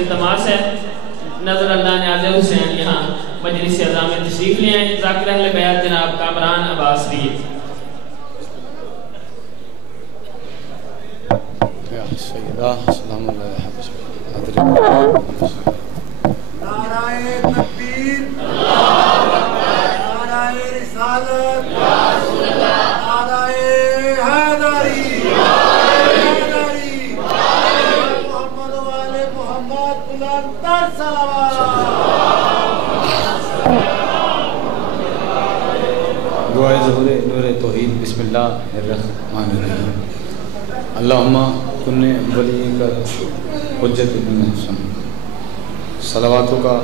التماس ہے نظر اللہ نیاز حسین یہاں مجلس اعظام میں تشریف لے آئیں. ذاکر اہل بیات جناب کامران عباس رید. سیدہ سلام اللہ نعرہ تکبیر، نعرہ رسالت، نعرہ حیدری، محمد و آل محمد بلندتر صلوات. دعائے ظہور نور توحید. بسم اللہ الرحمن الرحیم. اللہم کن ولی کا حجت ابن حسن صلواتو کا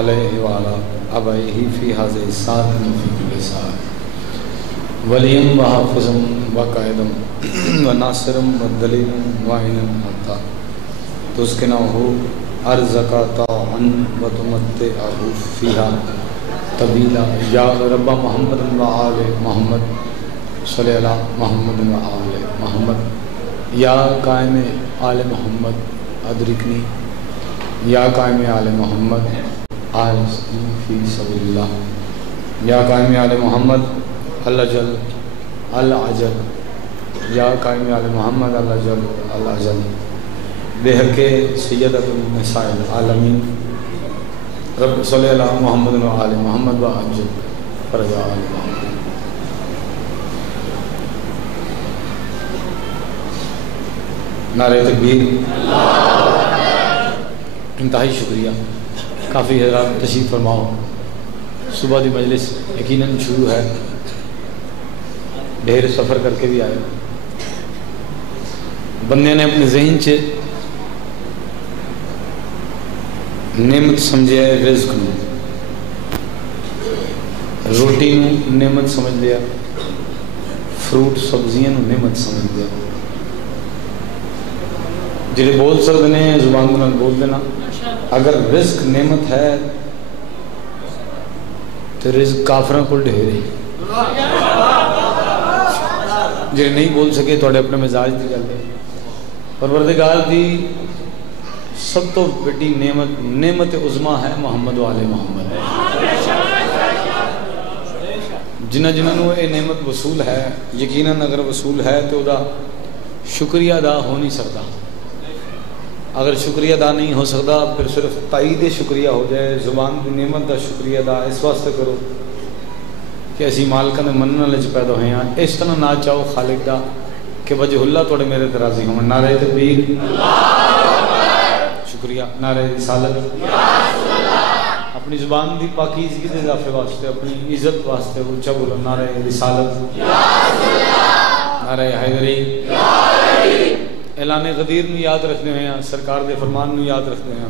علیہ وعلا ابائیہ فی حاضر ساتھ فی کل ساتھ ولیم و حافظم و قائدم و ناصرم و دلیم و عینم حتی تسکنہو ارزقا طاعن و تمتعہو فیہا طویلا. یا رب محمد و آل محمد صلی اللہ محمد و آل محمد. یا قائم آل محمد ادرکنی. یا قائم آل محمد آہستی فی سبیل اللہ. یا قائم آل محمد الجل العجل. یا قائم آل محمد الجل العجل بحق سیدۃ النساء العالمین. رب صلی اللہ محمد و آل محمد و عجل فرجا آل محمد. نعرہ تکبیر. انتہائی شکریہ. کافی حضرات تشریف فرماؤ. صبح دی مجلس یقیناً شروع ہے. ڈھیر سفر کر کے بھی آئے. بندے نے اپنے ذہن سے نعمت سمجھے رزق نو, روٹی نو نعمت سمجھ لیا, فروٹ سبزیاں نو نعمت سمجھ لیا. جڑے بول سکتے ہیں زبان کو نال بول دینا. اگر رزق نعمت ہے تو رزق کافراں کول ڈھیرے. جڑے نہیں بول سکے تو اپنے مزاج کی گل ہے. پروردگار دی سب تو بڑی نعمت عظمیٰ ہے محمد و آل محمد. جنہوں یہ نعمت وصول ہے, یقیناً اگر وصول ہے تو دا شکریہ ادا ہو نہیں سکتا. اگر شکریہ ادا نہیں ہو سکتا پھر صرف تائید شکریہ ہو جائے. زبان کی نعمت دا شکریہ ادا اس واسطے کرو کہ اسی مالکاں دے منن والے چ پیدا ہوئے ہیں. اس طرح نہ چاہو خالق دا کہ وجہ اللہ تھوڑے میرے تے راضی ہوں. نعرہ تکبیر, شکریہ. نعرہ رسالت. اپنی زبان دی پاکیزگی دے اضافے واسطے, اپنی عزت واسطے اونچا بولو نعرہ رسالت. نعرہ حیدری. اعلان غدیر نو یاد رکھنے ہوئے ہیں, سرکار دے فرمان نو یاد رکھنے ہیں.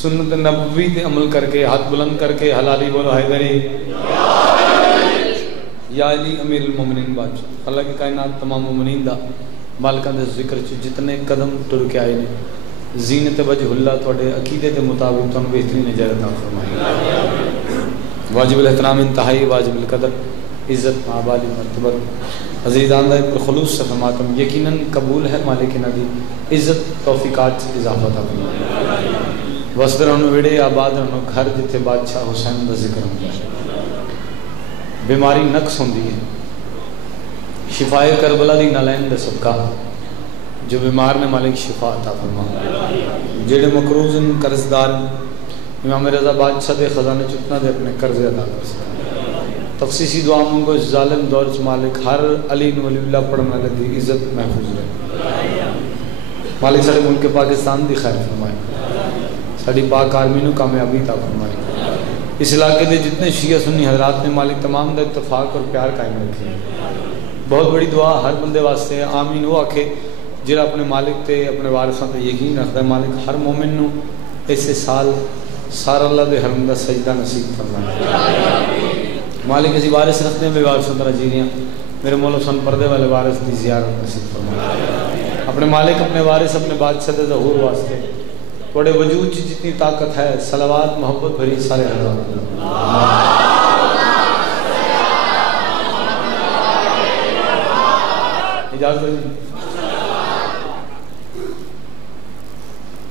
سنت نبوی تے عمل کر کے ہاتھ بلند کر کے حلالی بولو حیدری. یا علی امیر المومنین بادشاہ. اللہ کی کائنات تمام مومنین دا مالکاں دے ذکر چ جتنے قدم ٹر کے آئے نے, زینت وجہ اللہ تھوڑے عقیدے کے مطابق تمہیں بہترین اجر عطا فرمائے. واجب الاحترام انتہائی, واجب القدر, عزت آبالی مرتبت عزیزان دا پر خلوص سے فرماتم. یقیناً قبول ہے مالک ندی, عزت توفیقات سے اضافہ عطا فرمائے. وسط رہنو ویڑے آباد رہنو گھر جتھے بادشاہ حسین دا ذکر ہوں جائے. بیماری نقص ہوندی ہے, شفائے کربلا دی نالین دے صدقہ جو بیمار نے مالک شفا عطا فرمائے. جڑے مقروض ان قرضدار امام رضا بادشاہ دے خزانے چتنا دے اپنے قرض ادا کر سکتے. تفصیصی دعا مانگو اس ظالم دور چ مالک ہر علی ولی اللہ پڑھنے والے دی عزت محفوظ رہے. مالک سارے ملک پاکستان دی خیر فرمائے, ساری پاک آرمی نو کامیابی عطا فرمائے. اس علاقے دے جتنے شیعہ سنی حضرات نے مالک تمام دا اتفاق اور پیار قائم رکھے. بہت بڑی دعا ہر بندے واسطے آمین. وہ آکھے جڑا اپنے مالک تے اپنے وارثاں تے یقین رکھتا ہے, مالک ہر مومن نو ایسے سال سارا اللہ دے حرم دا سجدہ نصیب فرمائے. مالک اسی وارث رکھتے ہیں بے وارثوں طرح جی رہے ہیں. میرے مولا سن پردے والے وارث کی زیارت نصیب فرمائے. اپنے مالک اپنے وارث اپنے بادشاہ دے ظہور واسطے تھوڑے وجود جتنی طاقت ہے صلوات محبت بھری سارے حضرات اجازت.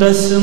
10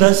10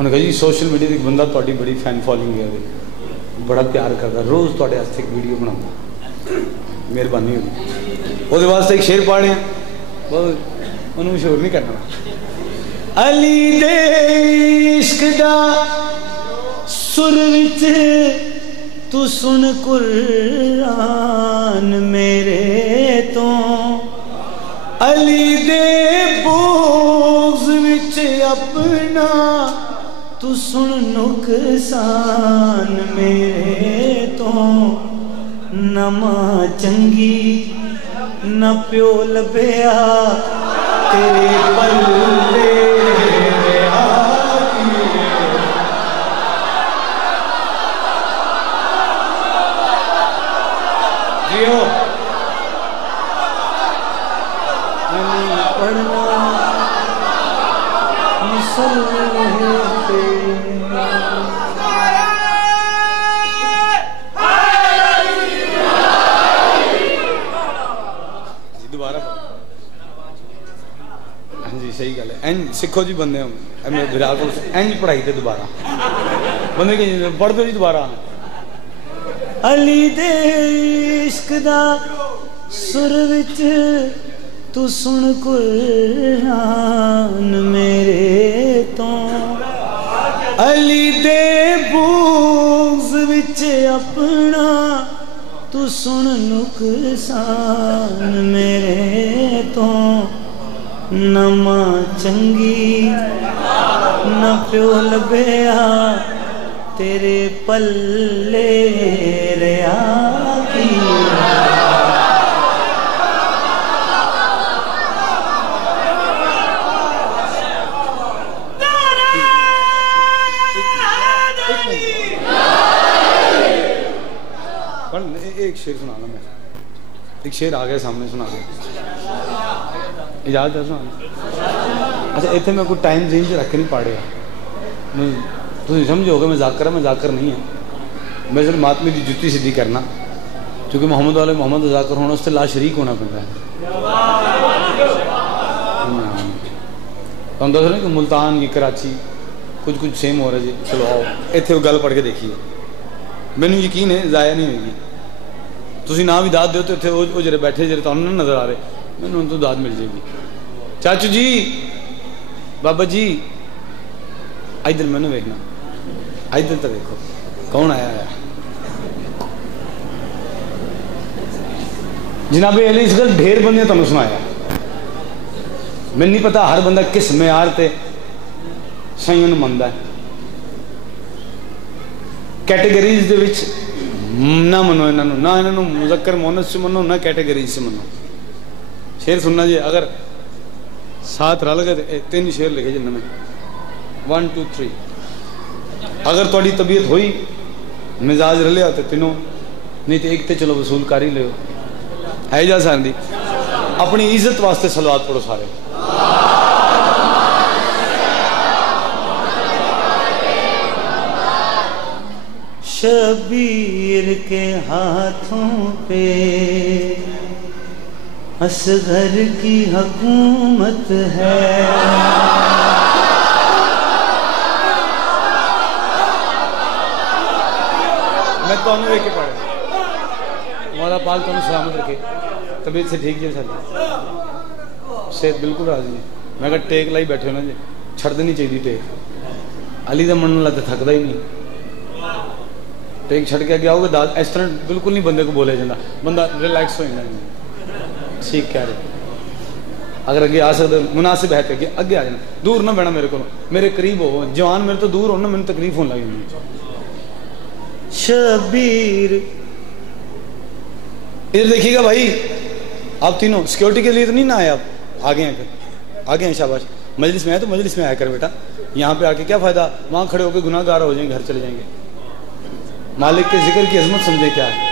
انہوں نے کہا جی سوشل میڈیا ایک بندہ تاری بڑی فین فالوئنگ ہے بڑا پیار کرتا روز تے ایک ویڈیو بنا مہربانی ہوگی وہ واسطے ایک شعر پڑھ رہے ہیں انہوں مشہور نہیں کرنا علی دے عشق دا سر وچ تو سن قرآن میرے تو علی دے بغض وچ اپنا تو سن نقصان میرے تو نہ ماں چنگی نہ پیو لبیا تیرے پلے سکھو جی بندے اینج پڑھائی تے دوبارہ بندے کہ پڑھ دو جی دوبارہ علی دے عشق دا سر وچ تو سن قرآن میرے تو علی دے بغض وچ اپنا تو سن نقصان میرے تو نہ ماں چنگی نہ پیو لبیا تیرے پلے ریا کی ایک شعر سنانا میں ایک شعر آگے سامنے سنانا اجازت ہے سنانا اچھا اتنے میں کوئی ٹائم زین سے رکھ کے نہیں پاڑیا تھی سمجھو گے میں ذاکر نہیں ہے میں صرف ماتمی کی جتی سیدھی کرنا کیونکہ محمد والے محمد ذاکر ہونا اس سے لا شریک ہونا پڑتا ہے تو ہم دس رہے کہ ملتان کی کراچی کچھ سیم ہو رہا جی چلو آؤ اتنے وہ گل پڑھ کے دیکھیے مینو یقین ہے ضائع نہیں ہوگی تھی نہ بھی داد دو تو اتنے وہ جڑے بیٹھے جڑے تمہیں نہ نظر آ رہے مینو ان تو داد مل جائے گی چاچو جی بابا جی ادھر مینو ویکنا ادھر تو دیکھو کون آیا ہے جناب علی اس گل ڈھیر بندے تمہیں سنایا میں نہیں پتا ہر بندہ کس معیار تے سائیں منتا ہے کیٹیگریز دے وچ نہ منو انہوں مذکر مونس سے منو نہ کیٹیگریز سے منو شعر سننا جی اگر ساتھ رل گئے 3 شعر لکھے جن میں 1 2 3 اگر تھوڑی طبیعت ہوئی مزاج رلیا تو تینوں نہیں تو ایک تے چلو وصول کر ہی لو ہے جا ساندی اپنی عزت واسطے صلوات پڑھو سارے شبیر کے ہاتھوں پہ اصغر کی حکومت ہے میں تو انہوں ایک ہی پڑھا مولا پاک تو انہوں سلامت رکھے طبیعت سے ٹھیک جی ساتھ صحت بالکل راضی ہے میں کہا ٹیک لائی بیٹھے ہو نا جی چھڑ دینی چاہیے ٹیک علی دا من اللہ تے تھکدا ہی نہیں ٹیک چھڑ کے گیا ہوگا داد اس طرح بالکل نہیں بندے کو بولے جانا بندہ ریلیکس ہو جانا ٹھیک کہہ رہے اگر اگے آ سکتے مناسب ہے کہ اگے آ جانا دور نہ بہنا میرے کو میرے قریب ہو جوان میرے تو دور ہو نا میں تکلیف ہونے لگی شبیر ادھر دیکھیے گا بھائی آپ تینوں سیکورٹی کے لیے تو نہیں نہ آئے آپ آگے ہیں شاباش مجلس میں آئے تو مجلس میں آیا کر بیٹا یہاں پہ آ کے کیا فائدہ وہاں کھڑے ہو کے گناہ گار ہو جائیں گے گھر چلے جائیں گے مالک کے ذکر کی عظمت سمجھے کیا ہے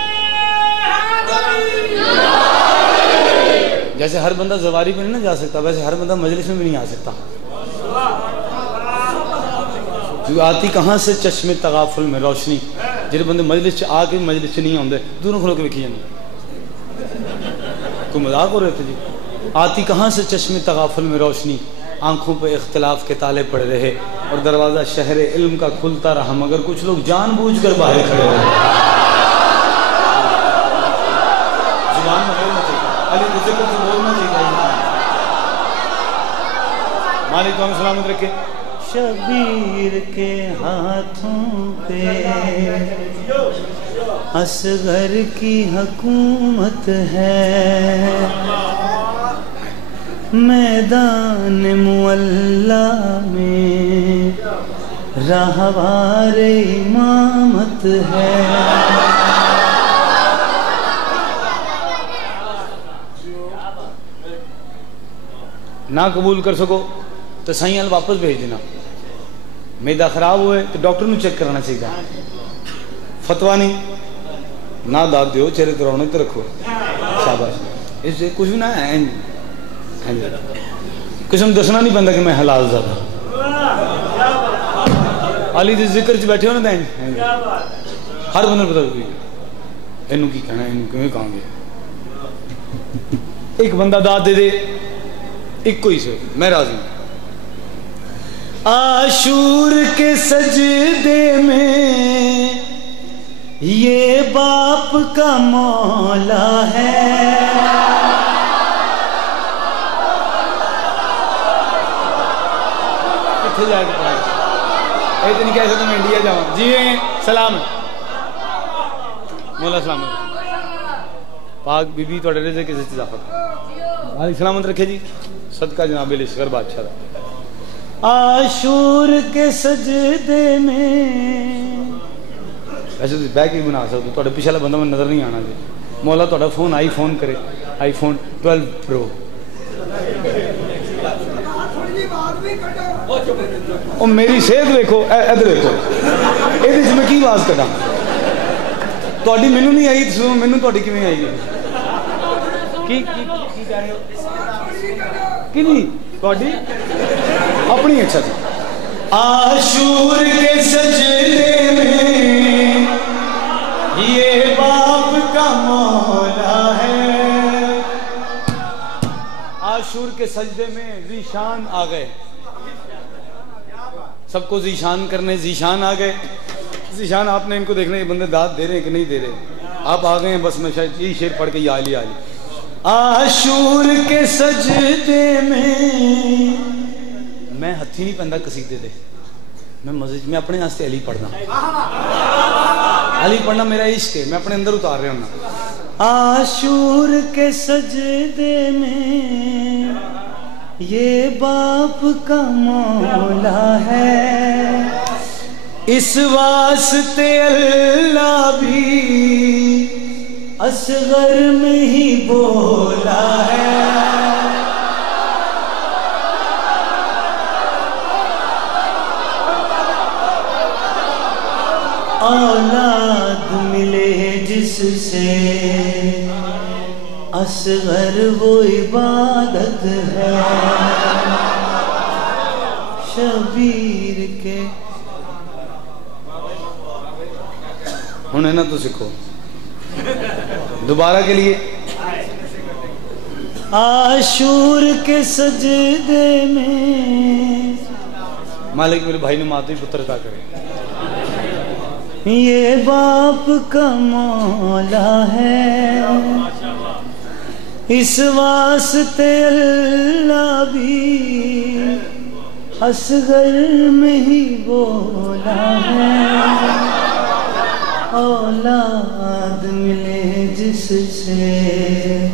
جیسے ہر بندہ زواری پہ نہیں نہ جا سکتا ویسے ہر بندہ مجلس میں بھی نہیں آ سکتا جو آتی کہاں سے چشم تغافل میں روشنی جنہیں بندے مجلس سے آ کے مجلس سے نہیں آتے دونوں کھلو کے وکھی جانے کوئی مذاق ہو رہے تھے جی آتی کہاں سے چشم تغافل میں روشنی آنکھوں پہ اختلاف کے تالے پڑ رہے اور دروازہ شہر علم کا کھلتا رہا، مگر کچھ لوگ جان بوجھ کر باہر کھڑے ہوئے۔ زبان میں بولنا چاہیے، علی کے ذکر سے بولنا چاہیے۔ مالک کو ہم سلامت رکھے۔ شبیر کے ہاتھوں پہ اصغر کی حکومت ہے، میدان معلا میں راہوار امامت ہے۔ نہ قبول کر سکو تو سائیں واپس بھیج دینا۔ میدا خراب ہوئے تو ڈاکٹر نو چیک کرانا چاہیے، فتوا نہیں۔ نہ داد دیو، چہرے تو رونق تو رکھو، شاباش۔ اس سے کچھ بھی نہ ہے، قسم دسنا نہیں پہنتا کہ میں حلال زیادہ علی دے ذکر چ بیٹھے ہو نا، ہر بندے پتا اینو کی کہنا، اینو کیویں کہاں گے۔ ایک بندہ داد دے دے، ایک کوئی سے میں راضی ہوں۔ عاشور کے سجدے میں یہ باپ کا مولا ہے، کتنے جائے گا ایسے نہیں کہہ سکتا میں انڈیا جاؤں۔ جی سلام مولا سلامت، پاک بی بی توڑے رضے کسی چیز آفت علیہ سلامت رکھے جی، صدقہ جناب الاشغر بادشاہ دا۔ عاشور کے سجدے میں ایسے بیک بھی بنا سکتے، توڑے پیچھے والا بندہ میں نظر نہیں آنا جی۔ مولا توڑا فون آئی فون کرے، آئی فون 12 پرو۔ او میری صحت دیکھو، ادھر دیکھو، یہ میں کی آواز کٹا، توڑی مینوں نہیں آئی تو مینوں توڑی کیویں آئی ہے؟ کی کہہ رہے ہو؟ کی نہیں توڑی اپنی؟ اچھا جی۔ عاشور کے سجدے میں یہ باپ کا مولا ہے، عاشور کے سجدے میں ذیشان آ گئے، سب کو ذیشان کرنے ذیشان آ گئے۔ ذیشان آپ نے ان کو دیکھنا یہ بندے داد دے رہے ہیں کہ نہیں دے رہے، آپ آ گئے ہیں، بس میں شاید یہی شعر پڑھ کے یا علی علی۔ عاشور کے سجدے میں ہتھی نہیں پہنتا قصیدے دے، میں مسجد میں اپنے واسطے علی پڑھنا، علی پڑھنا میرا عشق ہے، میں اپنے اندر اتار رہا ہوں۔ عاشور کے سجدے میں یہ باپ کا مولا ہے، اس واسطے اللہ بھی اصغر میں ہی بولا ہے۔ اولاد ملے جس سے اصغر وہ عبادت ہے، شبیر کے ہونے نہ تو سکھو دوبارہ کے لیے۔ عاشور کے سجدے میں مالک میرے بھائی نے ماتوی پتر عطا کرے، یہ باپ کا مولا ہے، اس واسطے اللہ بھی اصغر میں ہی بولا ہے، اولاد ملے جس سے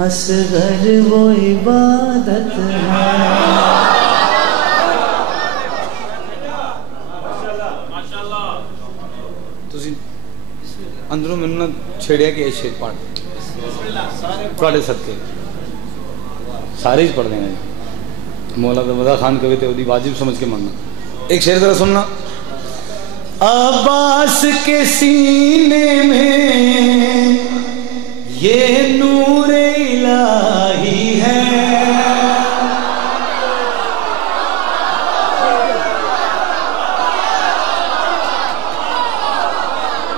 اصغر وہ عبادت ہے۔ اندروں میں نے چھیڑیا کہ یہ شیر پڑھ تھوڑے صدقے سارے ہی پڑھ دیں گے۔ مولا ودا خان کہے تھے وہ واجب سمجھ کے ماننا۔ ایک شعر ذرا سننا۔ عباس کے سینے میں یہ نور الہی ہے،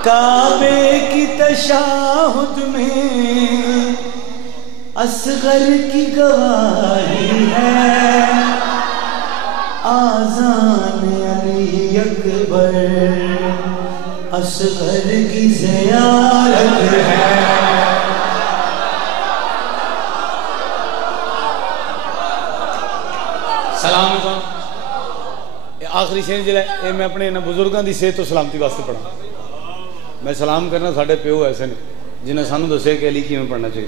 کعبے کی تشہد میں اصغر کی گواہی ہے، آذان علی اکبر اصغر کی زیارت ہے. سلام آخری شیر جڑا ہے میں اپنے بزرگاں دی صحت تو سلامتی واسطے پڑھا. میں سلام کرنا ساڈے پیو ایسے نے جنہیں سانو دسے کہ علی کیویں پڑھنا چاہیے.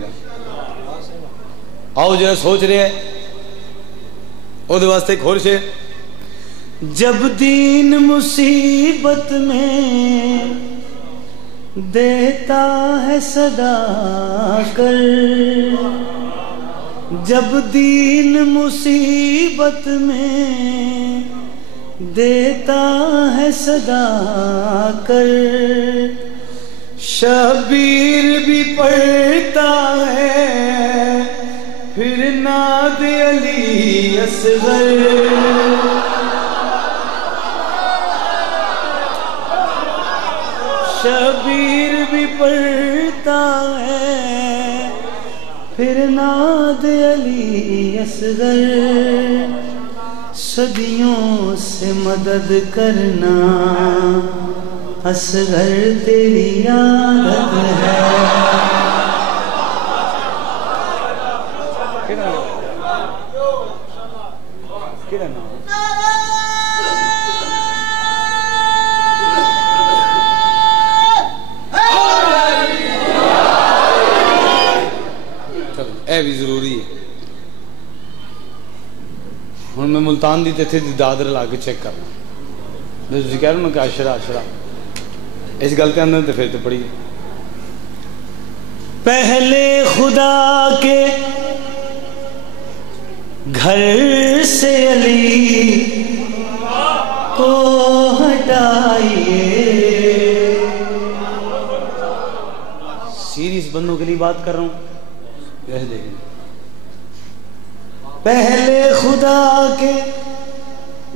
آؤ جڑا سوچ رہے ہے وہ واسطے ایک اور شیر. جب دین مصیبت میں دیتا ہے صدا کر، جب دین مصیبت میں دیتا ہے صدا کر، شبیر بھی پڑھتا ہے پھر ناد علی اصغر. شبیر بھی پڑھتا ہے پھر ناد علی اصغر. صدیوں سے مدد کرنا اصغر تیری عادت ہے. اے بھی ضروری ہے. ہوں میں ملتان دی تے دی داد رلا کے چیک کرنا. تسی کہہ رہے ہو کہ اشرا اس گل کے اندر تے پھر تے پڑھی. پہلے خدا کے گھر سے علی کو ہٹائیے. سیریس بندوں کے لیے بات کر رہا ہوں. دیکھیں پہلے خدا کے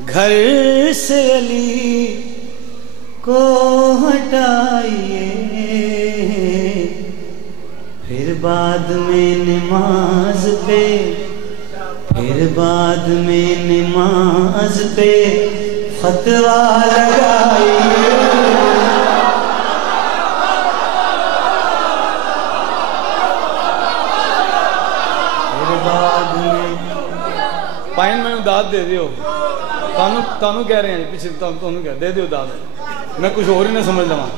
گھر سے علی کو ہٹائیے، پھر بعد میں نماز پہ، پھر بعد میں نماز پہ فتویٰ لگائیے. پائن میں داد دے دیو. تانوں کہہ رہے ہیں پیچھے تانوں کہہ دے دیو داد. میں کچھ اور ہی نہ سمجھ لواں.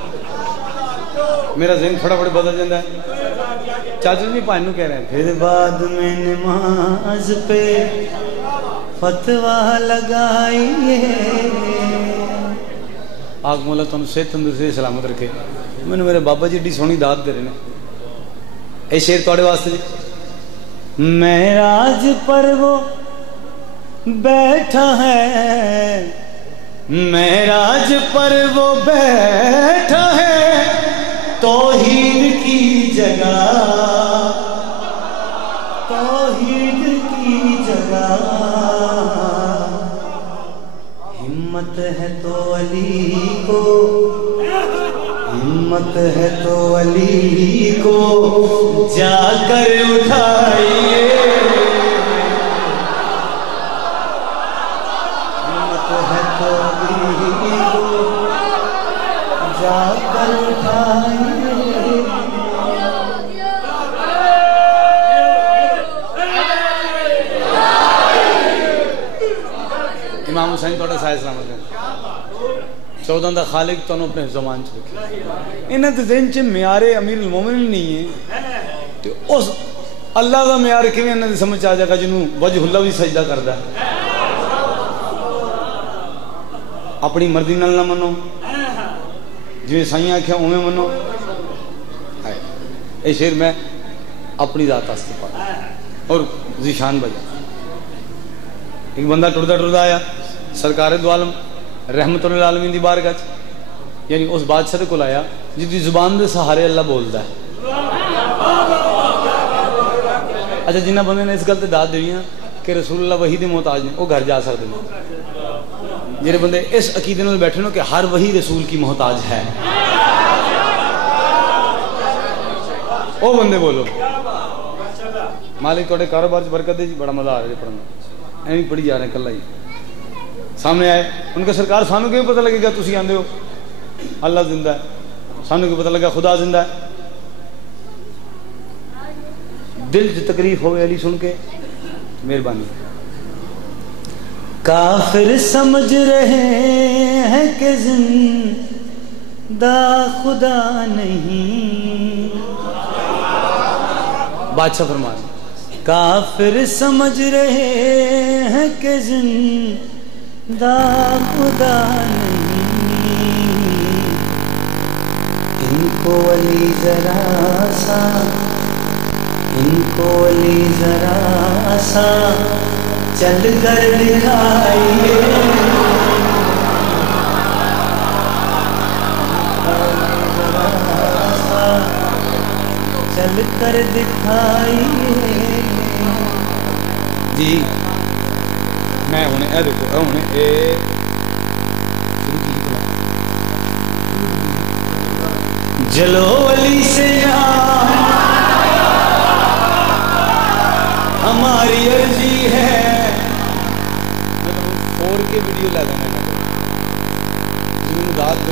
میرا ذہن فٹافٹ بدل جاتا ہے. چاچا جی پائن کہہ رہے ہیں پھر بعد میں نماز پہ فتویٰ لگائیے. آگ مولا تانوں صحت تندرستی سلامت رکھے. میں نے میرے بابا جی ایڈی سونی داد دے رہے ہیں. اے شیر تواڈے واسطے جی. معراج پر وہ بیٹھا ہے، معراج پر وہ بیٹھا ہے توحید کی جگہ، توحید کی جگہ. ہمت ہے تو علی کو، ہمت ہے تو علی کو جا کر اٹھائیے. ہمت ہے تو علی کو جا کر اٹھائیے. امام حسین تھوڑا سائے سلامت ہے. 14 دا خالق تانوں اپنے زمان چ رکھے. انہاں دے ذہن چ معیار امیر المومنین نہیں ہے تے اس اللہ دا معیار کیویں انہاں دی سمجھ آ جائے گا جنوں وجہ اللہ بھی سجدہ کردا ہے. اپنی مرضی نال نہ منو، جویں سائیں آکھیا اوویں منو. اے شعر میں اپنی ذات واسطے پڑھا اور ذیشان بجا. ایک بندہ ٹردا ٹردا آیا سرکار دو عالم رحمت للعالمین دی بارگاہ چ، یعنی اس بادشاہ دے کول آیا جس دی زبان دے سہارے اللہ بولدا ہے. اچھا جنہ بندے نے اس گل تے داد دینی کہ رسول اللہ وحی دے محتاج نے وہ گھر جا سکتے ہیں. جڑے بندے اس عقیدے نال بیٹھے نو کہ ہر وحی رسول کی محتاج ہے، او بندے بولو. مالک تھوڑے کاروبار چ برکت دے جی. بڑا مزہ آ رہا ہے پڑھنا. ایویں پڑھی جا رہے ہیں کلا ہی. سامنے آئے ان کا سرکار سانو کیوں پتہ لگے گا تسی آندے ہو اللہ زندہ ہے سانو کیوں پتہ لگا خدا زندہ ہے دل جو تکلیف ہوئے علی سن کے مہربانی کافر سمجھ رہے ہیں کہ زندہ خدا نہیں بادشاہ فرمان کافر سمجھ رہے ہیں کہ زندہ خدا نہیں ان کو علی ذرا سا ان کو علی ذرا سا چل کر دکھائیے ذرا سا چل کر دکھائیے جی میں ہوں اے دیکھو اے ہوں اے جلو علی سے ہماری عرضی ہے اور کے ویڈیو لے لینا رات کو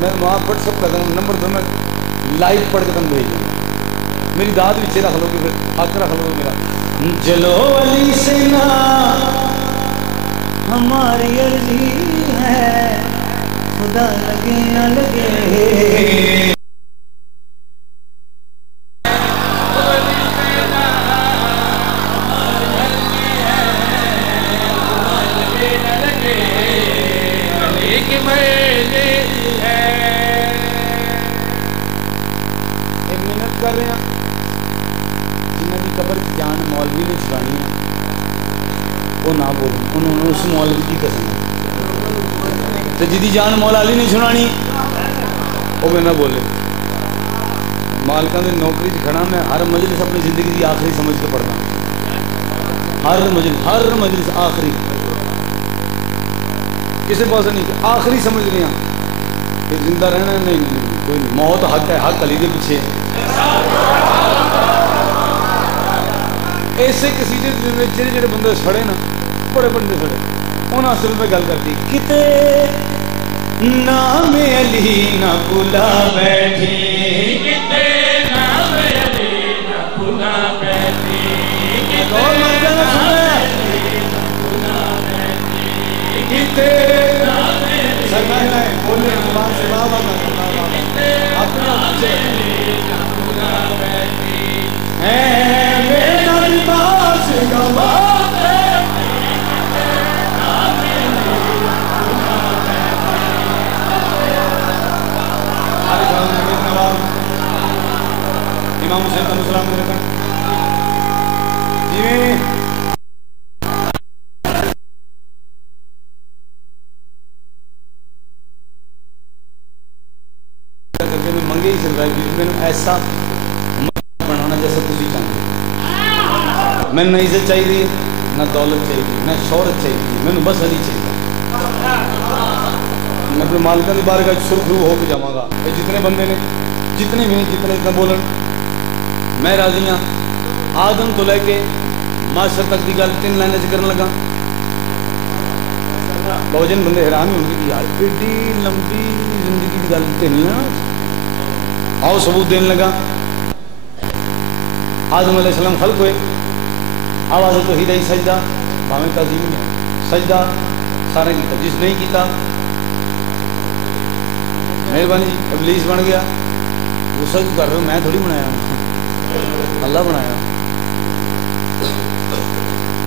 میں وہاں واٹس ایپ کر دوں نمبر دو میں لائیو پڑھ کے تم بھیج دوں گا میری داد بھی رکھ لو گے پھر حق رکھ لو گے میرا جلو علی سے ہماری عرضی ہے خدا لگے نہ لگے کر رہے ہیں جنہ کی قبر کی جان مولوی نے چھڑانی ہے وہ نہ بولیں انہوں نے اس مولوی کی قسم ہے تو جدی جان مولا علی نے چھڑانی وہ میں نہ بولے مالکاں دے نوکری چ کھڑا میں ہر مجلس اپنی زندگی کی آخری سمجھ کے پڑھنا ہر مجلس آخری کسی پاس نہیں کہ آخری سمجھ رہے ہیں کہ زندہ رہنا نہیں کوئی نہیں موت حق ہے حق علی کے پیچھے ایسے کسی جڑے جڑے بندے سڑے نا بڑے بندے سڑے انہوں اصل میں گل کرتی کتے نام علی نہ بھلا بیٹھی کتے نام علی نہ بھلا بیٹھی کتے امام حسین کا مسلام کرتا جی میں منگے ہی چلتا ہے میں نے ایسا بنانا جیسا تھی چاہتے میں نہ عزت چاہیے نہ دولت چاہیے نہ شہرت چاہیے میں بس علی چاہیے میں اپنے مالکہ کی بارگاہ سرخرو ہو کے جاواں گا یہ جتنے بندے نے جتنے بھی جتنے اتنا بولن میں راضی ہوں آدم تو لے کے معاشر تک کی گل 3 لائنیں کرنے لگا بہجن بندے حیران ہوں گے کہ یار ایڈی لمبی زندگی کی گل 3 لائنیں آؤ ثبوت دینے لگا آدم علیہ السلام خلق ہوئے آواز توحید آئی سجدہ بھاویں تعظیم ہے سجدہ سارے کیتا جس نہیں کیتا مہربانی جی ابلیس بن گیا وہ سب کر رہے ہو میں تھوڑی بنایا اللہ بنایا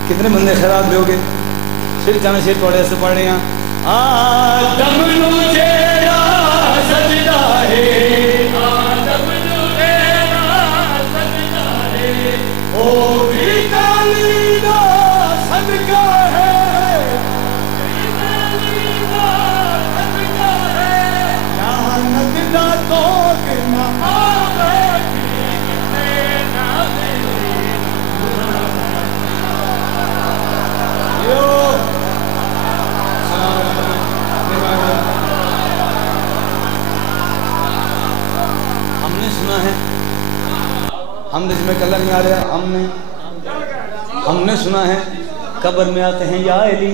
کتنے بندے خیرات دو گے پھر جانا شیر تھوڑے ایسے پڑھ رہے ہیں آدم نو جیڑا سجدہ ہے آدم نو جیڑا سجدہ ہے او بھی تعالی دا صدقہ ہے تعالی دا صدقہ ہے جہنت دا تو کہ محابت ہم نے سنا ہے ہم نے میں کلر نہیں آ رہا ہم نے سنا ہے قبر میں آتے ہیں یا علی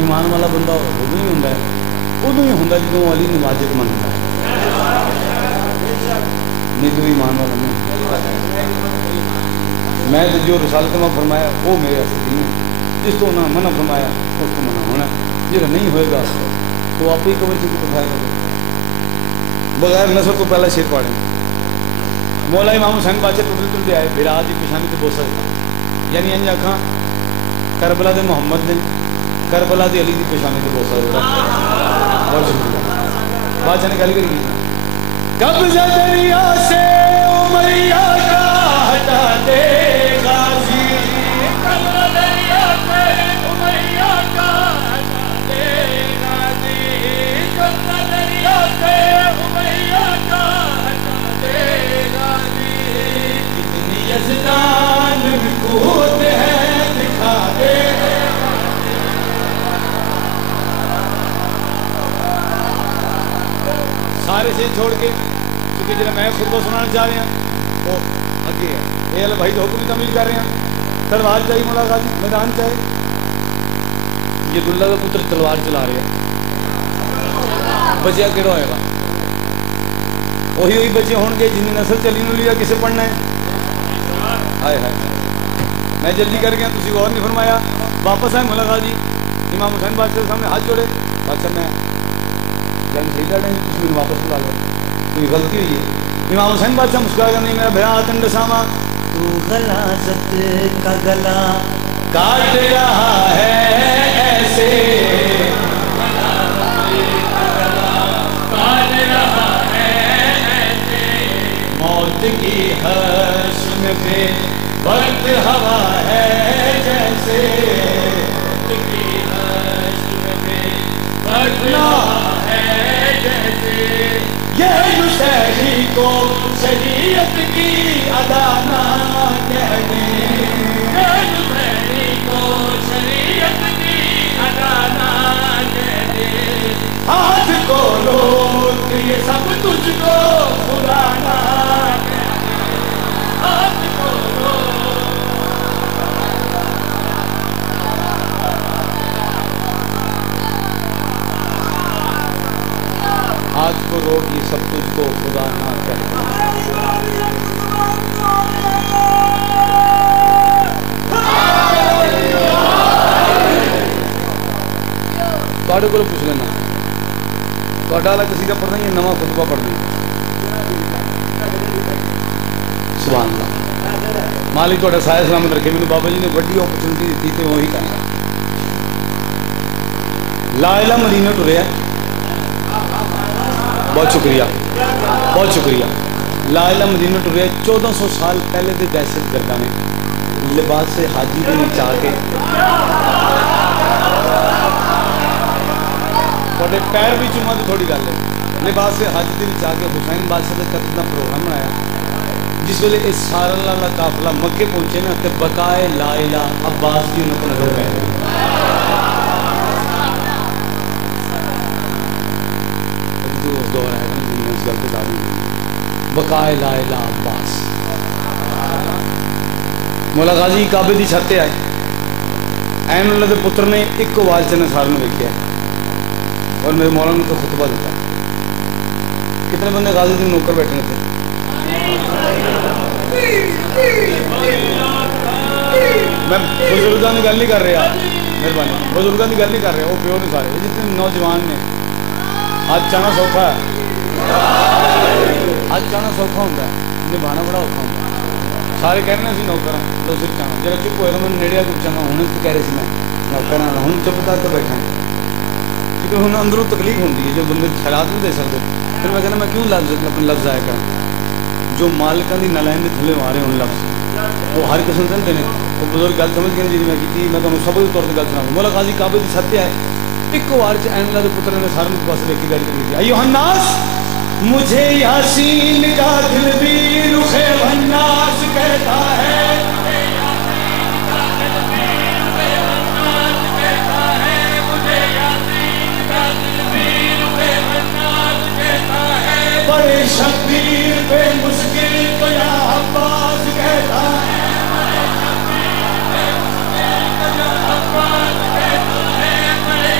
ایمان والا بندہ ادو ہی ہوں جدوں علی نے واجب منتا ہے، نہیں تو ایمان والا نہیں۔ میں جو رسالت میں فرمایا وہ میرے دین ہے، جس کو نہ منع فرمایا اس کو منع ہونا، جہاں نہیں ہوئے گا تو آپ ہی قبر سے بٹھایا کرو۔ بغیر نظر تو پہلا شیر پاڑیں مولا امام حسین بادشاہ ٹوٹل ٹوٹتے آئے پھر آج پچھانے سے بوسا دیتا، یعنی انج آخا کربلا دے محمد نے کربلا دی علی دی پچھانے سے بوسا دیتا۔ بہت شکریہ۔ بادشاہ نے گل کری قبضہ دریا سے امیہ کا ہٹا دے غازی، قبضہ دریا سے امیہ کا ہٹا دے غازی، قبضہ دریا سے امیہ کا ہٹا دے غازی، کتنی یزدان میں قوت ہے دکھا دے۔ سارے سے چھوڑ کے کیونکہ جب میں خطبہ سنانا چاہ رہا ہوں وہ اگے ہے، یہ اللہ بھائی تو حکم تعمیل کر رہے ہیں، تلوار چاہیے مولا غازی میدان چاہے، یہ دلہ کا پتر تلوار چلا رہے ہیں، بچیا کہڑا ہوئے گا؟ وہی بچے ہون گے جنہیں نسل چلی نو لیا کسے پڑھنا ہے؟ ہائے ہائے میں جلدی کر گیا، تسی غور نہیں فرمایا۔ واپس آئے مولا غازی امام حسین بادشاہ سامنے ہاتھ جوڑے، بادشاہ میں جان صحیح کر رہے ہیں، تسی میں واپس بلا لو، کوئی غلطی ہوئی ہے؟ امام حسین بادشاہ مسکرا کر نہیں میرا بھیا تنڈ ساما تو غلاظت کا گلا کاٹ رہا ہے ایسے، کاٹ رہا ہے ایسے، موت کی حشم پہ وقت ہوا ہے جیسے، موت کی حشم پہ وقت ہوا ہے جیسے، یہ شہری کو شریعت کی ادا نہ کہنے، یہ شہری کو شریعت کی ادا نہ کہنے، ہاتھ کو روک یہ سب تجھ کو خدا نہ کہنے، ہاتھ کو ہاتھ کو روک یہ سب کچھ کو خدا نہ کہے۔ تھوڑے کو پوچھ لینا تھوڑا والا کسی کا پڑھنا یا نواں خطبہ پڑھ دیں؟ سبحان اللہ، مالک تھوڑا سایہ سلامت رکھے، میرے بابا جی نے بڑی اپرچونٹی دیتی تھی وہی کرنا۔ لا الہ مدینہ ٹریا، بہت شکریہ بہت شکریہ۔ لا الہ مدینہ ٹریا 1400 سال پہلے دے دہشت گرداں نے لباس سے حاجی دے نیچا کے تھوڑے پیر بھی چوما تو تھوڑی گل ہے، لباس سے حاجی دے نیچا کے حسین بادشاہ کے قتل کا پروگرام بنایا، جس ویلے اس سارا اللہ قافلہ مکے پہنچے نا تے بقائے لا الہ عباس دی انہوں کو نظر پہ دور ہے اس گل بتا دوں بقائے لا الہ عباس۔ مولا غازی کعبے دی چھت تے آئے، عین اللہ دے پتر نے ایک آواز سے نثار میں دیکھا اور میرے مولا نے تو خطبہ دیتا۔ کتنے بندے غازی دے نوکر بیٹھے تھے؟ میں بزرگاں کی گل نہیں کر رہا، مہربانی بزرگاں کی گل نہیں کر رہا، وہ پیو نے سارے جتنے نوجوان نے آج چاہنا سوکھا ہے، آج چاہنا سوکھا ہوتا ہے، نبھانا بڑا اوکھا ہوتا ہے۔ سارے کہہ رہے ہیں اسی نوکر ہیں، تو صرف چاہنا جرا چپ ہوئے تو میں نیڑے آ کے پوچھاں ہوں تو کہہ رہے سی میں نوکر ہوں، ہوں چپ کر کے بیٹھا کیونکہ ہوں اندروں تکلیف ہوتی ہے جو بندے خیرات نہیں دے سکتے، پھر میں کہنا میں کیوں اپنے لفظ آیا کروں، جو مالکاں دی نالائن دے تھلے مارے ہوں لفظ وہ ہر قسم سے دینے، وہ بزرگ گل سمجھ کے جی میں کی میں تمہیں سب طور پہ گل سنا۔ مولا غازی کعبے دی چھت تے آئے، ایک وار چ عین اللہ دے پتر نے سارے پاس دیکھی گل کری تھی، ایھا الناس مجھے یاسین کا دل بھی رخ الناس کہتا ہے، بڑے شبیر پہ مشکل تو یا عباس کہتا ہے، بڑے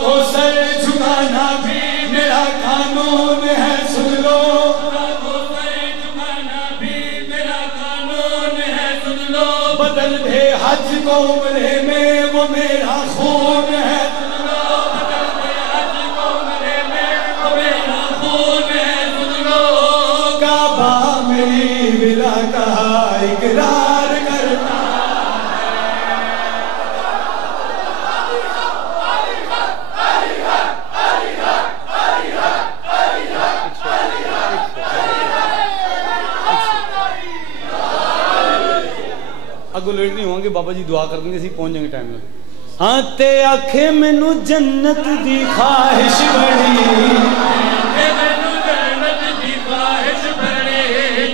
کو سر جھکانا بھی میرا قانون ہے سن لو خدا کو سر جھکانا بھی میرا قانون ہے سن لو بدل دے حج کو عمرے میں وہ میرا خون ہے سن لو بدل دے حج کو عمرے میں وہ میرا خون ہے سن لو کعبہ میری ولا کا اقرار کرتا اگو لیٹ نہیں ہوں گے بابا جی دعا کر دیں گے اسی پہنچ جائیں گے ٹائم میں ہاں تے آکھے مینوں جنت دی خواہش بڑی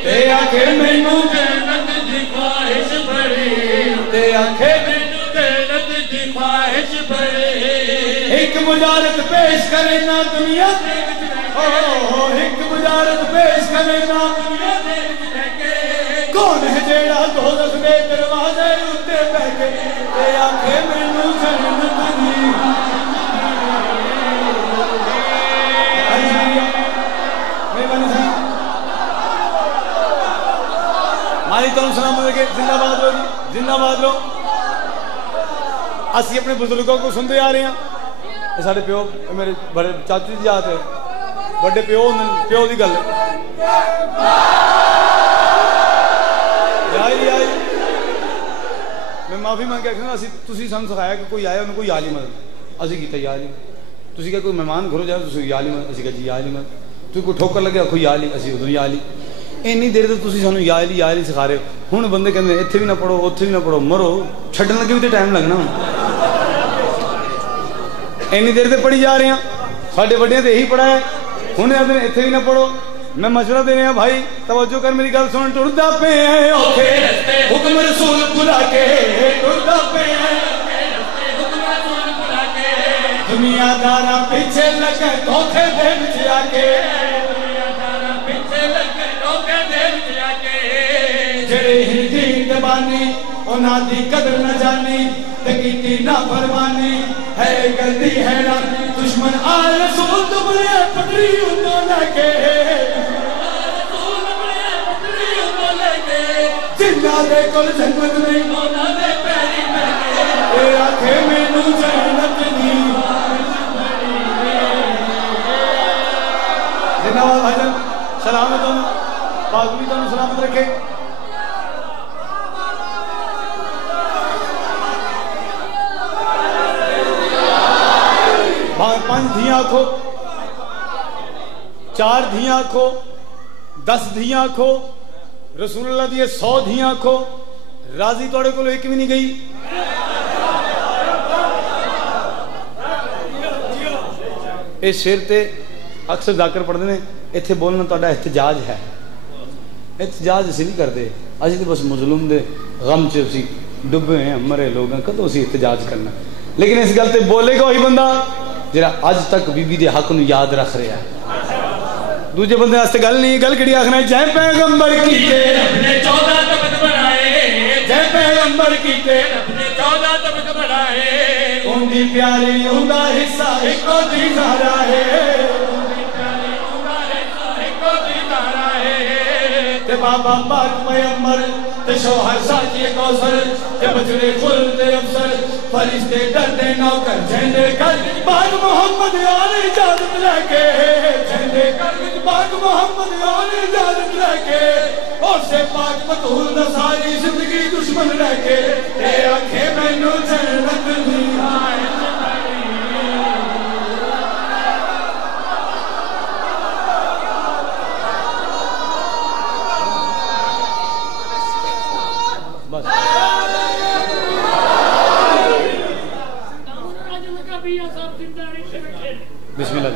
تے آکھے مینوں جنت دی خواہش بڑی تے آکھے مینوں جنت دی خواہش بڑی ایک مجارت پیش کرے نا دنیا دے ایک مجارت پیش کرے نا دنیا دے کون ہے جیڑا دوزخ دے دروازے اتے بیٹھے تے آکھے مینوں جنت دی مالی تو سلام کے زندہ باد لو جی زندہ باد لو اسی اپنے بزرگوں کو سنتے آ رہے ہیں یہ سارے پیو میرے بڑے چاچو جی آتے بڑے پیو پیو دی گل میں معافی مانگ کے آخر تسی سانو سکھایا کہ کوئی آیا انہوں کو یا علی مدد اسی کیتا یا علی تسی کہا کوئی مہمان گھروں جائے تسی یا علی مدد اسی کہا جی یا علی مدد تو کوئی ٹھوکر لگیا کوئی یا علی اسی ادھر یا علی اینی دیر تو تسی سانو یا علی سکھا رہے ہو ہن بندے کہندے ایتھے بھی نہ پڑھو اوتھے بھی نہ پڑھو مرو چھڈن لگے بھی تے ٹائم لگنا اینی دیر تے پڑھی جا رہے ہیں ساڈے وڈیاں تے یہی پڑھا ہے ہن آندے ایتھے بھی نہ پڑھو میں مشورہ دے رہا ہوں بھائی توجہ کر میری گل سن ٹردا پے ہیں اوکھے حکم رسول بلا کے ٹردا پے ہیں حکم رسول بلا کے دنیا دارا پیچھے لگے دھوکے دے وچ آ کے دنیا دارا پیچھے لگے دھوکے دے وچ آ کے جڑے ہندی دبانی انہاں دی قدر نہ جانی تے کیتی نا فرمانی ہے گلتی حیران دشمن آل رسول دبلے پٹری اندوں لگے جنہ دے کل جنت نہیں مولا دے پیری مہنے اے آنکھیں مینوں جنت دی زندہ باد بھائی جان سلامت ہوں پاک بھی تمہیں سلامت رکھے پانچ دھیاں آکھو 4 دھیاں آکھو 10 دھیاں آکھو رسول اللہ دیئے 100 دھیاں آکھو راضی توڑے کو ایک بھی نہیں گئی اس شیر تے اکثر ذاکر پڑھ دینے ایتھے بولنا توڑا احتجاج ہے احتجاج اسی نہیں کرتے اسی تے بس مظلوم دے غم چے اسی ڈبے ہیں مرے لوگ ہیں کدو اسی احتجاج کرنا لیکن اس گل تے بولے گا وہی بندہ جرا اج تک بی بی دے حق نو یاد رکھ رہا ہے دوجے بندے واسطے گل نہیں گل کیڑی آکھنا ہے جے پیغمبر کیتے رب نے 14 تبت بنائے جے پیغمبر کیتے رب نے 14 تبت بنائے اونی پیاری اوندا حصہ اکو دی زہرا ہے اونی پیاری اوندا حصہ اکو دی زہرا ہے تے بابا پاک پیغمبر تے شوہر ساجی کوثر تے بچڑے خلد افسر فرشتے ڈرتے نوکر جھنڈے کر پاک محمد آل اجازت لے کے جھنڈے کر پاک محمد آل اجازت لے کے اور سے پاک مطہور دا ساری زندگی دشمن لے کے اے آنکھیں مینوں جنت دی بسم اللہ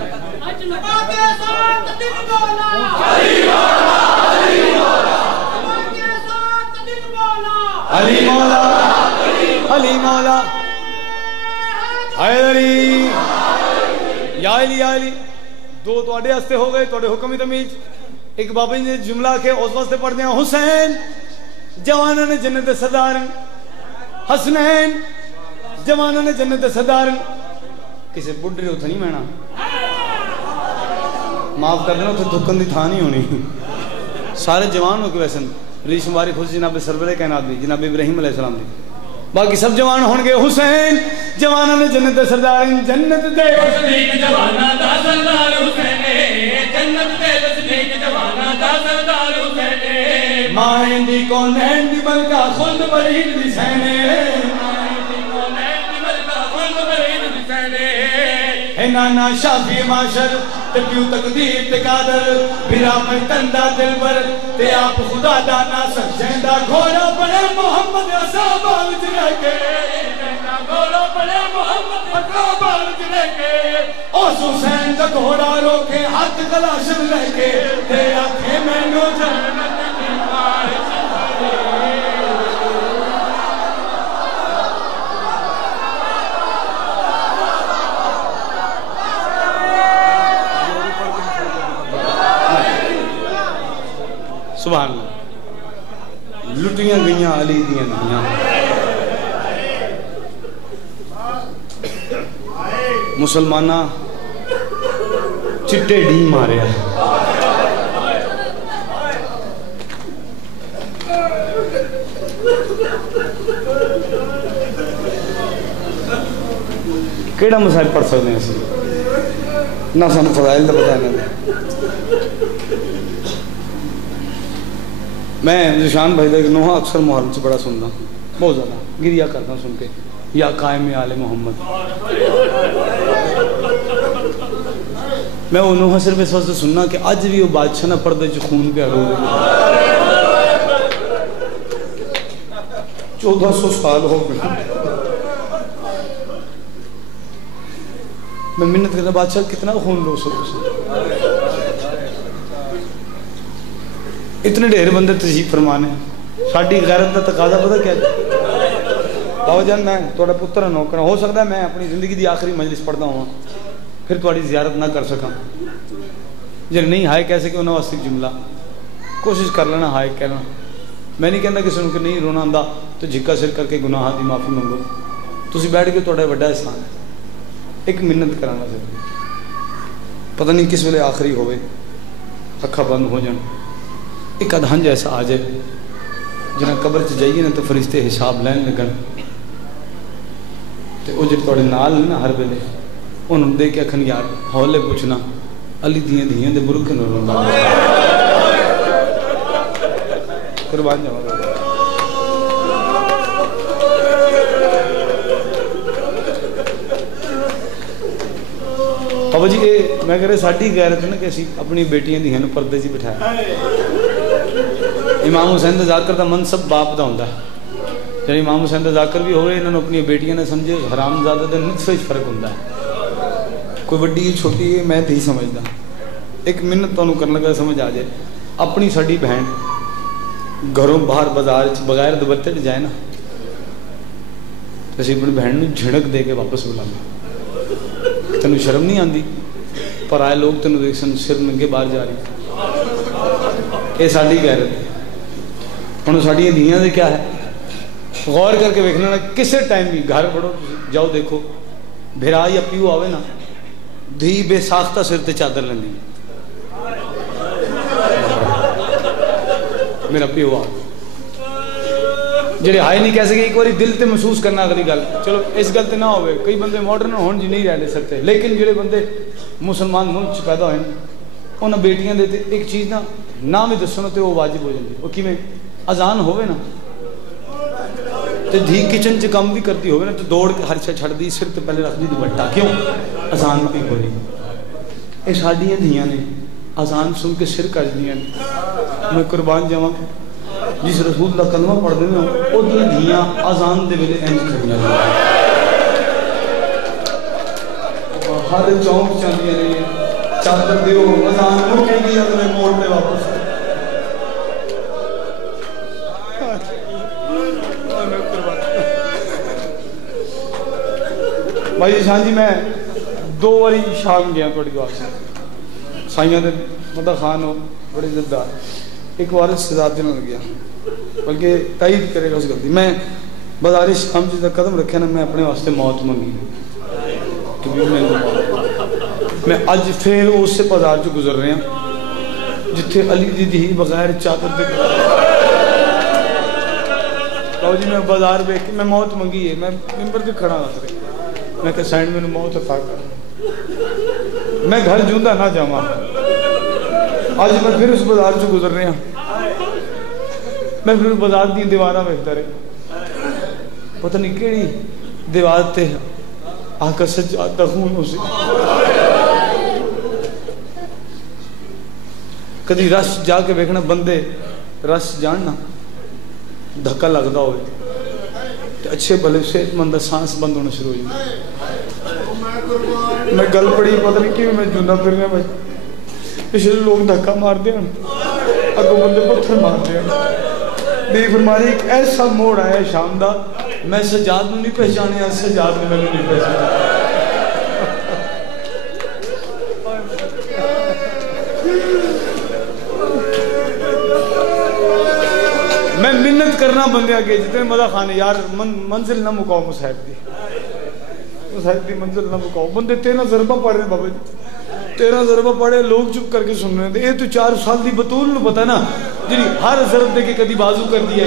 علی مولا علی مولا حیدری یا علی یا علی دو توڑے ہستے ہو گئے توڑے حکمی تمیز ایک بابا جی نے جملہ کے اس واسطے پڑھ دیا حسین جوانہ نے جنت صدارن حسنین جوانہ نے جنت صدارن کسی بڈھے اتنے نہیں بہنا معاف کر دینا اتنے تھکن کی تھان نہیں ہونی سارے جوان ہو کے ویسے ریش مبارک خود جناب سرور کائنات دی جناب ابراہیم علیہ السلام دی باقی سب جوان ہون گے حسین جوانا نے جنت سردار جنت دے تصدیق جوانا دا سردار حسین جنت دے تصدیق جوانا دا سردار حسین مائیں دی کونین دی ملکہ خلد برید دی سینے اے نانا شافی معاشر تے پیو تقدیر تے قادر بھرا میں تندہ دل بر تے آپ خدا دانا سجیندہ گھوڑا پڑے محمد اصحابہ وجرے کے گھوڑا پڑے محمد اصحابہ وجرے کے اوس حسین دا گھوڑا روکے ہاتھ کلاشن لے کے تے آنکھیں میں نو جنت کی مار سبحان اللہ لٹیاں گئیاں علی دیاں گئیاں مسلمانہ چٹے ڈی مارے ہیں کیڑا مسائل پڑھ سکتے ہیں اسی نہ سانو فضائل دا پتہ ہے میں ذیشان بھائی دا نوحہ اکثر محرم سے بڑا سنتا بہت زیادہ گریا کرتا ہوں سن کے یا قائم آل محمد میں وہ نوحہ صرف اس وقت سننا کہ آج بھی وہ بادشاہ نہ پردے جو خون پہ ہلو 1400 سال ہو گئے میں منت کرتا بادشاہ کتنا خون لو سکو اتنے ڈھیر بندے تشریف فرمانے ساڑی غیرت کا تقاضا پتہ کیا بابا جان میں تھوڑا پتر نوکر ہو سکتا ہے میں اپنی زندگی دی آخری مجلس پڑھتا ہوں پھر تھوڑی زیارت نہ کر سکا جب نہیں ہائے کہہ سکے انہوں واسطے جملہ کوشش کر لینا ہائے کہنا میں نہیں کہنا کسی کو نہیں رونا آندا تو جھکا سر کر کے گناہ دی معافی منگو تسی بیٹھ کے تھوڑا بڑا احسان ہے ایک منت کرانا ضروری پتہ نہیں کس ویلے آخری ہوئے اکھا بند ہو جان ایک ادھان جیسا آ جائے جنہاں قبر چ جائیے نا تو فرشتے حساب لین لگن تے او جڑے تواڈے نال نا ہر ویلے انہوں دے کے اکھن یار ہولے پوچھنا علی دیاں دیاں دے برکھ نو روندا قربان جاواں بابا جی میں کہہ رہا ساڈی غیرت ہے نا کہ اسی اپنی بیٹیاں دیاں نو پردے چ بٹھایا امام حسین دا ذاکر دا منصب باپ دا ہوندا ہے جب امام حسین دا ذاکر بھی ہوئے انہوں نے اپنی بیٹیاں نے سمجھے حرام زادہ دے نصف فرق ہوندا ہے کوئی وڈی چھوٹی ہے میں نہیں سمجھدا ایک منت تانوں کرن لگا سمجھ آ جائے اپنی ساڈی بہن گھروں باہر بازار بغیر دوپٹے تے جائے نا اسی اپنی بہن نو جھڑک دے کے واپس بلانا تینوں شرم نہیں آندی پر آئے لوگ تینوں دیکھ سن سر ننگے باہر جا رہی یہ ساڈی غیرت ہے ہن ساڈیاں دھیاں دے کیا ہے غور کر کے دیکھنا نا کسے ٹائم بھی گھر بڑھو جاؤ دیکھو بھرا یا پیو آوے نا دھی بے ساختہ سر تے چادر لیندی میرا پیو آ جڑے ہائے نہیں کہہ سکے ایک باری دل تے محسوس کرنا اگلی گل چلو اس گل تے نہ ہوئے کئی بندے ماڈرن ہون جی نہیں رہ سکتے لیکن جڑے بندے مسلمان ملک چ پیدا ہوئے انہاں بیٹیاں دے تے ایک چیز نا نام ہی دسو تے وہ واجب ہو جاندی وہ کیویں اذان ہوئے نا تے دھی کچن چ کم بھی کرتی ہوئے نا تو دوڑ کے ہر شے چھڑ دی سر تے پہلے رکھ دی دوپٹہ کیوں اذان پہ ہو رہی اے ساڈیاں دھیاں نے اذان سن کے سر کج دیاں میں قربان جاواں جس رسول اللہ کلمہ پڑھ دے نا او دھیاں اذان دے ویلے انج کھڑیاں ہر چوک چاندیاں نے چادر دیو اذان مکے گی اگلے موڑ پہ واپس بھائی شان جی میں 2 باری شام گیا تھوڑی دعا سے سائیاں دے مدہ خان ہو بڑے عزتدار ایک بار سزاد دن لگ گیا بلکہ تائید کرے گا اس غلطی میں بازار شام جس قدم رکھے نا میں اپنے واسطے موت منگی میں اج پھر اس بازار چ گزر رہا جتھے علی دی دھی بغیر چادر دے جی میں بازار ویکھ کے میں موت منگی ہے میں ممبر تے کھڑا ہاں میں کہ سائن مینوں موت عطا کر میں گھر جوندا نہ جاواں اج میں پھر اس بازار چ گزر رہا میں پھر بازار دی دیواراں ویکھدا رہا پتہ نہیں کیڑی دیوار تے آقا سجاد دا خون ہو سی کدی رش جا کے ویکھنا بندے رش جاننا دھکا لگدا ہوئے تے اچھے بھلے صحت مند سانس بند ہونا شروع ہو جائے میں گل پڑی پتہ نہیں کیوں میں جوندا پھر رہا بھائی پچھلے لوگ دھکا مار دے اگوں بندے پتھر مار دے بے فرماری ایک ایسا موڑ آیا شام دا میں سجاد نو نہیں پہچانیا سجاد نے میں نہیں پہچانیا میں منت کرنا بندے آگے جتنے مدہ خانے یار منزل نہ مکاؤ مصاحب دی منزل نہ مکاؤ بندے 13 ضربہ پڑھ رہے ہیں بابا جی 13 ضربہ پڑھے لوگ چپ کر کے سن رہے ہیں یہ تو 4 سال دی بطول نو پتا نا جی ہر ضرب دے کے کدی بازو کر دیا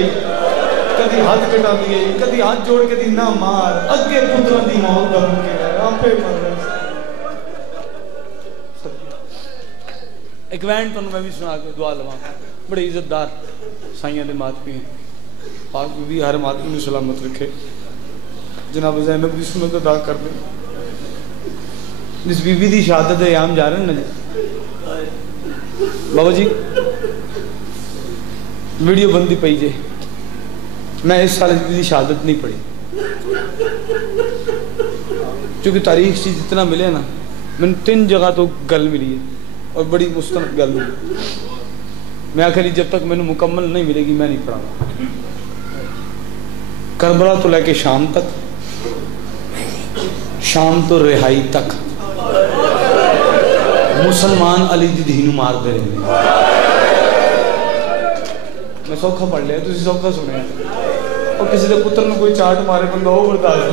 کدی ہاتھ کٹا دیا کدی ہاتھ جوڑ کے دی نہ مار اگے پتروں دی موت دا مکے آپ پہ مر رہے ایک وینڈ تو میں بھی سنا کے دعا لواں بڑے عزت دار سائیاں دے ماتمی ہیں پاک بھی ہر ماتمی میں سلامت رکھے جناب زینب دی سنت ادا کر دیں جس بی بی دی شہادت ایام جا رہے ہیں نا جی بابا جی ویڈیو بندی پئی جے میں اس سال دی شہادت نہیں پڑھی چونکہ تاریخ سے جتنا ملے نا میں 3 جگہ تو گل ملی ہے اور بڑی مستند گل ملی میں آخری جب تک میں نے مکمل نہیں ملے گی میں نہیں پڑھا کربلا تو لے کے شام تک شام تو رہائی تک مسلمان علی دی دھینو مار دے رہے ہیں میں سوکھا پڑھ لیا تسی سوکھا سنے اور کسی دے پتر میں کوئی چاٹ مارے بندہ ہو برداشت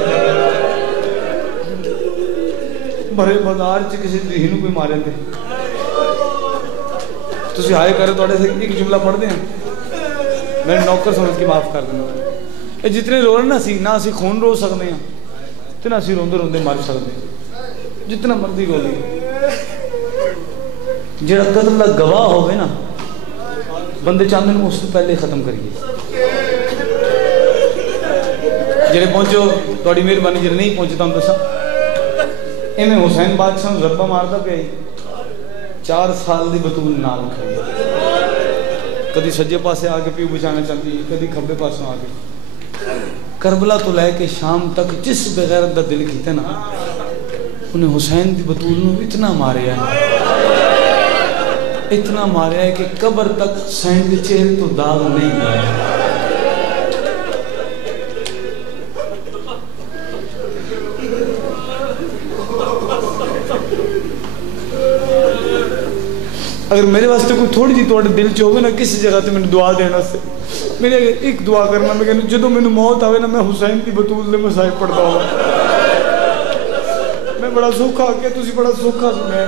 بھرے بازار چ کسی دھینو کوئی مارے دے تسی ہائے کرے تو سے ایک جملہ پڑھ دیں میں نوکر سمجھ کے معاف کر دیں اے جتنے رو رہے نہ اسی خون رو سکتے ہیں تے نہ اسی روندے روندے مر سکتے ہیں جتنا مرضی رو لیں جڑا قتل دا گواہ ہوئے نا بندے چاندے نے اس سے پہلے ختم کریے جڑے پہنچو تھوڑی مہربانی جڑے نہیں پہنچتا ہوں دسا ایویں حسین بادشاہ ضربہ ماردا پیا 4 سال دی بطول نال کھڑی کدی سجے پاسے آ کے پیو بچانا چاہتی کدی کھبے پاسوں آ کے کربلا تو لے کے شام تک جس بغیرت دا دل کیتے نا انہیں حسین دی بطول نو اتنا ماریا ہے کہ قبر تک حسین دے چہرے تو داغ نہیں آیا اگر میرے واسطے کوئی تھوڑی جی توڑے دل چاہوگے نا کسی جگہ تے میں دعا دینا سے میرے ایک دعا کرنا میں کہنا جدو میں موت آوے نا میں حسین دی بطول دے مسائب پڑھتا ہوں میں بڑا سوکھا آگیا تسی بڑا سوکھا سنے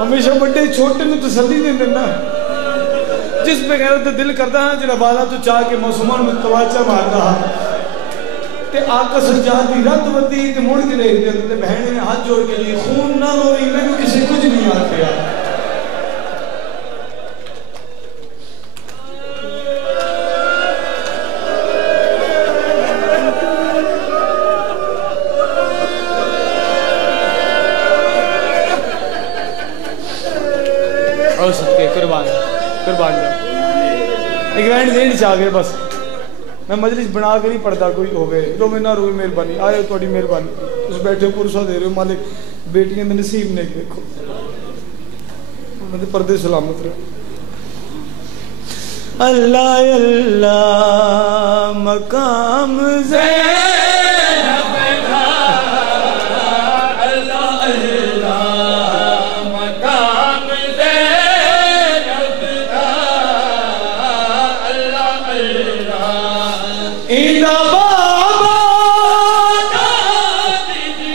ہمیشہ بڑے چھوٹے میں تسلی دیں دینا جس پہ غیرت دل کرتا ہے جنہ بالا تو چاہ کے موسمان میں تواچہ مارتا ہے تے آقا سجاد دی رت ودی تے موڑ کے دیکھ دے تے بہنے نے ہاتھ جوڑ کے لیے خون نہ ہوئی میں کو کسی کچھ نہیں آتے ہیں قربان جاؤ ایک وینڈ دین چاہ گئے بس میں مجلس بنا کے نہیں پڑھتا کوئی ہو گئے جو میں نہ روئی مہربانی آئے توڑی مہربانی اس بیٹھے پرسہ دے رہے ہو مالک بیٹیاں میں نصیب نے دیکھو میں پردے سلامت رہے اللہ اللہ مقام زینب کا اللہ اللہ مقام زینب کا اللہ اللہ اینا بابا دادی